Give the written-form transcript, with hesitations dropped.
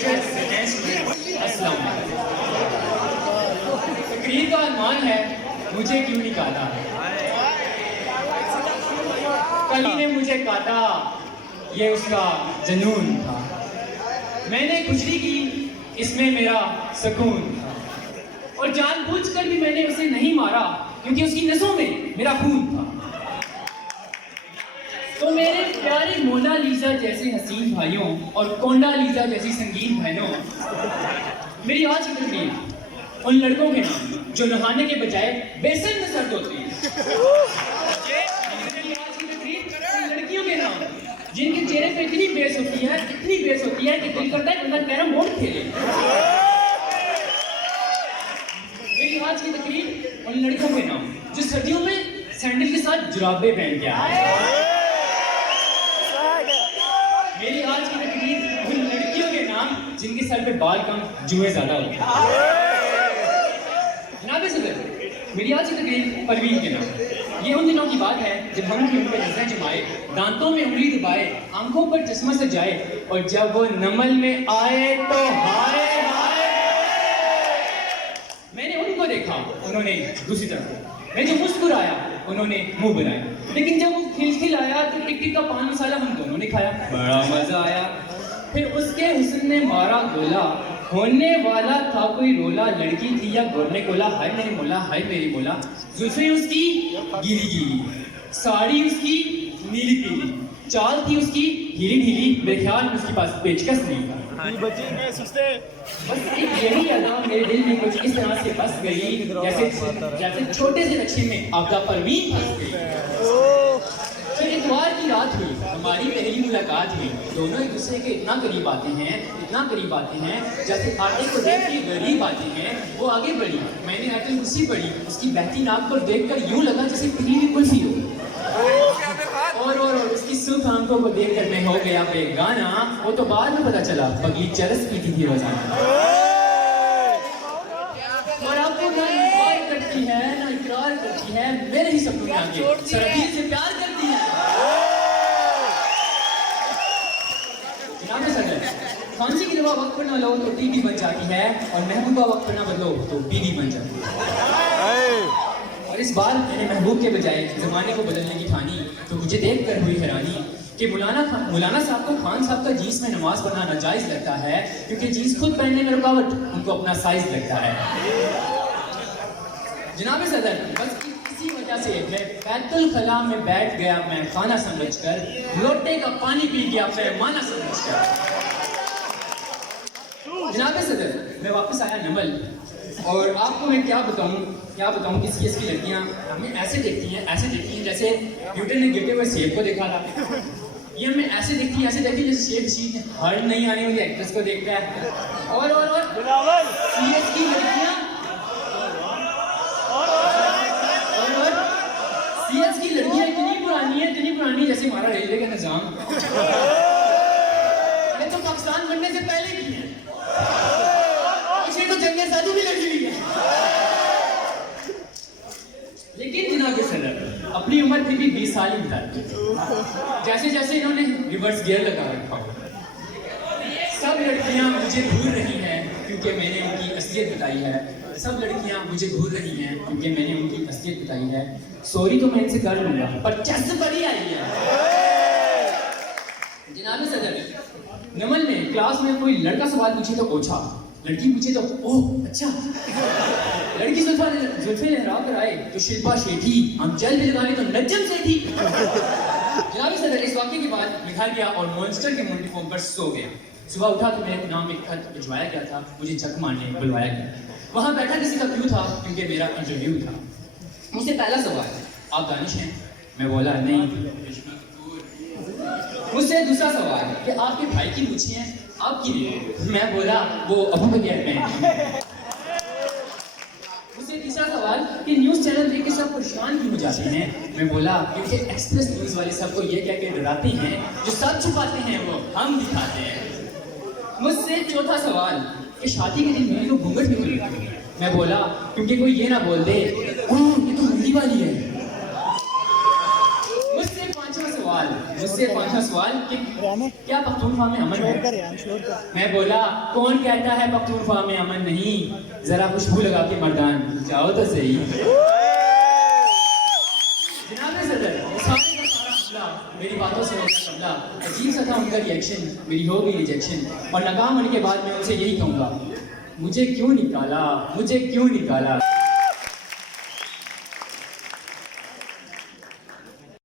Teachers and students, अस्सलाम वालेकुम। तकरीर का अरमान है, मुझे क्यों नहीं काटा? कली ने मुझे काटा, ये उसका जुनून था। मैंने खुजली की, इसमें मेरा सुकून था। और जानबूझकर भी मैंने उसे नहीं मारा, क्योंकि उसकी नसों में मेरा खून था। तो मेरे प्यारे मोनालिसा जैसे हसीन भाइयों और कोंडालिसा जैसी संगीन बहनों, मेरी आज की तकरीर उन लड़कों के नाम जो नहाने के बजाय बेसन में सर्द होते हैं। मेरी आज की तकरीर उन लड़कियों के नाम जिनके चेहरे पे इतनी बेस होती है कि दिल करता है बंदा कैरम बोर्ड खेले। मेरी आज की तकरीर उन लड़कों के नाम जो सर्दियों में सैंडल के साथ जुराबे पहन के आए। मेरी आज की तकरीर उन लड़कियों के नाम जिनके सर पे बाल कम जुए ज्यादा होते हैं। जनाब सदर, मेरी आज की तकरीर परवीन के नाम। ये उन दिनों की बात है जब हम भी उन पर नजरें जमाए, दांतों में उंगली दबाए, आंखों पर चश्मा सजाए, और जब वो नमल में आए तो हाय हाय। मैंने उनको देखा, उन्होंने दूसरी तरफ। मैं जब मुस्कुराया, उन्होंने मुंह बनाया। लेकिन जब वो खिलखिलाया तो टिक-टिक का पान मसाला हम दोनों ने खाया, बड़ा मजा आया। फिर उसके हुस्न ने मारा गोला, होने वाला था कोई रोला। लड़की थी या गोरने कोला, हाय मेरी मोला, हाय मेरी मोला। जुल्फें उसकी गीली गीली, साड़ी उसकी नीली पीली, चाल थी उसकी ढीली ढीली। मेरे ख्याल में उसके पास पेचकस नहीं था। बस एक यही अदा मेरे दिल में कुछ इस तरह से बस गई, जैसे छोटे से नक्शे में आपदा परवीन फंस गई। फिर इतवार की रात हुई, हमारी पहली मुलाकात हुई। दोनों एक दूसरे के इतना करीब आते हैं, जैसे आटे को देख के गरीब आते हैं। वो आगे बढ़ी, मैंने आके उससे बढ़ी। उसकी बहती नाक पर देखकर यूं लगा जैसे पिघली हुई कुल्फी हो। और उसकी सुख आंखों को देखकर मैं हो गया बेगाना। वो तो बाद में पता चला पगली चरस पीती थी रोजाना। और आपको ना इकरार करती है, ना इकरार करती है, मेरे ही सपनों में आके सरहद से प्यार करती है। जनाब सदर, फांसी की दवा वक्त पर ना लो तो टीबी बन जाती है, और महबूबा वक्त पर ना बदलो तो बीवी बन जाती है। और इस बार मैंने महबूब के बजाय जमाने को बदलने की ठानी, तो मुझे देखकर हुई हैरानी कि मौलाना साहब को खान साहब का जीन्स में नमाज पढ़ना नाजायज लगता है, क्योंकि जीन्स खुद पहनने में रुकावट उनको अपना साइज लगता है। जनाब सदर, बस इसी वजह से मैं बैतुल खला में बैठ गया, मैं खाना समझकर, लोटे का पानी पी गया पैमाना समझकर। जनाब सदर, मैं वापस आया नमल, और आपको मैं क्या बताऊं कि सीएस की लड़कियां हमें ऐसे देखती हैं जैसे न्यूटन ने गिरते हुए सेब को देखा था। ये हमें ऐसे देखती है जैसे सेब सीट हर नहीं आने वाली एक्ट्रेस को देखता है। और सीएस की लड़कियां इतनी पुरानी जैसे हमारा रेलवे का निजाम। ये तो पाकिस्तान बनने से पहले की है, इसमें तो जंग आज़ादी भी लगी हुई है। लेकिन जनाब सदर, अपनी उम्र फिर भी 20 साल ही बताती है। जैसे जैसे इन्होंने रिवर्स गियर लगा रखा, सब लड़कियां मुझे भूल रही हैं क्योंकि मैंने उनकी असलियत बताई है। सब लड़कियां मुझे भूल रही हैं क्योंकि मैंने उनकी असलियत बताई है। सॉरी तो मैं इनसे कर लूंगा, पर चस बड़ी आई है। जनाब सदर, नमल में क्लास में कोई लड़का सवाल पूछे तो ओछा, लड़की पूछे तो ओह अच्छा। लड़की जुल्फे लहरा कर आए तो शिल्पा शेठी, हम जल भी लगा ले तो नज्जम सेठी। जनाब सदर, इस वाक़े के बाद मैं घर गया और मॉन्स्टर के यूनिफॉर्म पर सो गया। सुबह उठा तो मेरे नाम एक खत भिजवाया गया था, मुझे झक मारने बुलवाया गया। वहाँ बैठा किसी का क्यों था, क्योंकि मेरा इंटरव्यू था। मुझसे पहला सवाल, आप दानिश हैं? मैं बोला नहीं। मुझसे दूसरा सवाल कि आपके भाई की पूछी है, आपकी नहीं। मैं बोला वो अबू बकर में। मुझसे तीसरा सवाल कि न्यूज़ चैनल देख के सब परेशान क्यों हो जाते हैं? मैं बोला क्योंकि एक्सप्रेस न्यूज़ वाले सबको ये कह के डराते हैं जो सब छुपाते हैं वो हम दिखाते हैं। मुझसे चौथा सवाल कि शादी के दिन मेरी तो घूंघट भी खुली। मैं बोला क्योंकि कोई ये ना बोल दे ओह ये तो हिंदी वाली है। मुझसे पांचवा सवाल कि क्या पख्तूनख्वा में अमन है? मैं बोला कौन कहता है पख्तूनख्वा में अमन नहीं, जरा खुशबू लगा के मर्दान जाओ तो सही। जनाब सदर, सारे का सारा हमला मेरी बातों से हो गया कमला। अजीब सा था उनका रिएक्शन, मेरी हो गई रिजेक्शन। और नाकाम होने के बाद मैं उनसे यही कहूँगा, मुझे क्यों निकाला, मुझे क्यों निकाला।